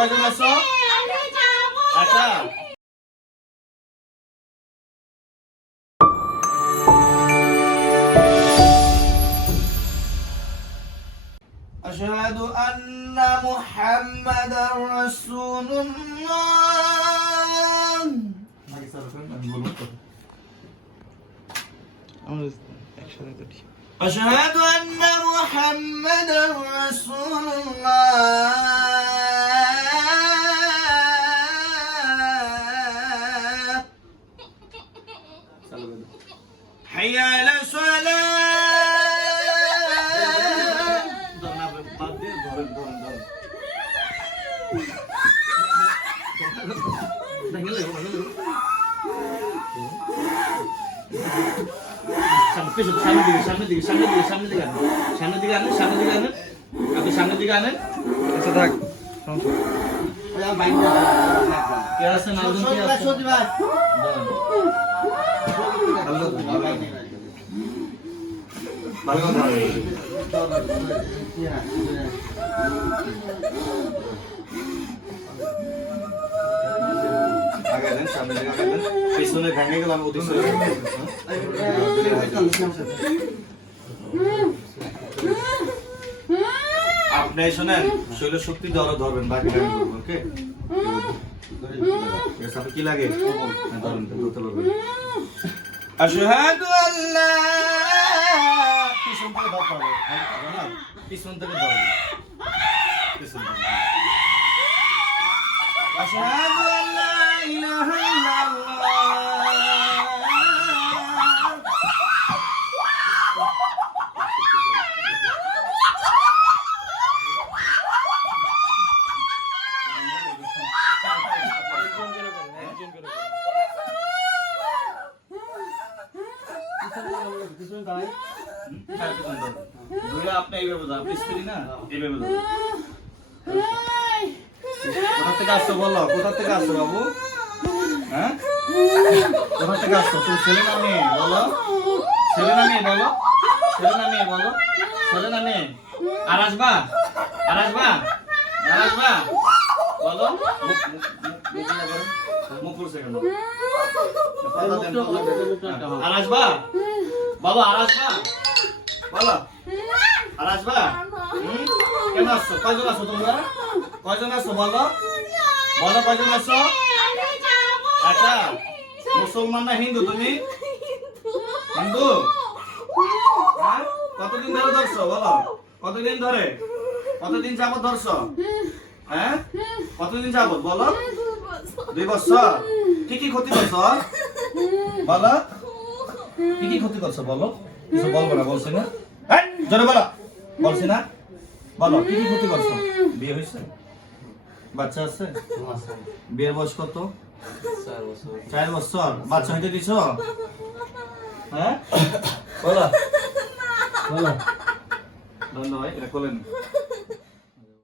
কয়জন আছো? আচ্ছা أشهد أن محمدا رسول الله أشهد أن محمدا رسول الله حي على الصلاة সামনের দিকে আনেন আপনি সামনের দিকে আনেন। আচ্ছা থাক কে আছেন আলম কে আছেন ভালো কথা আগে দেন সামনে দিকে আনেন পিছনে ভেঙে গেল আমি ওদিকে চলে যাব। আপনি শুনেন শৈল শক্তি ধরবেন বাকি আমি করবো ওকে আপনি কি লাগে ধরেন ধরতে পারবেন। আশহাদু আল্লাহ পিছন থেকে ধরতে হবে পিছন থেকে ধরবেন পিছন থেকে আশহাদু আল্লা ইলাহা ইল্লাল্লাহ আপনি এইভাবে যান স্ত্রী না এইভাবে যান। কোথা থেকে আসছো বলো কোথা থেকে আসছো বাবু হ্যাঁ কোথা থেকে আসছো তুমি ছেলে না মেয়ে বলো ছেলে না মেয়ে বলো ছেলে না মেয়ে বলো ছেলে না মেয়ে আর আসবা বলো মুখ করছে কেন আর আসবা বলো আর আসবা বলো আর আসবা কেন আসছো কয়জন আসো তোমরা কয়জন আসো বলো বলো কয়জন আসো? আচ্ছা মুসলমান না হিন্দু তুমি হিন্দু হ্যাঁ কতদিন ধরে ধরছো বলো কতদিন যাবত ধরছো হ্যাঁ কতদিন যাবত বলো 2 বছর কি কি ক্ষতি করছো বলো কি কি ক্ষতি করছো বলো কিছু বলবো না বলছি না হ্যাঁ জোরে বলো বলছি না বলো কি কি ক্ষতি করছো বিয়ে হয়েছে বাচ্চা আছে বিয়ের বয়স কত 4 বছর বাচ্চা হইতে দিছো হ্যাঁ বলো ধন্যবাদ এটা বলেন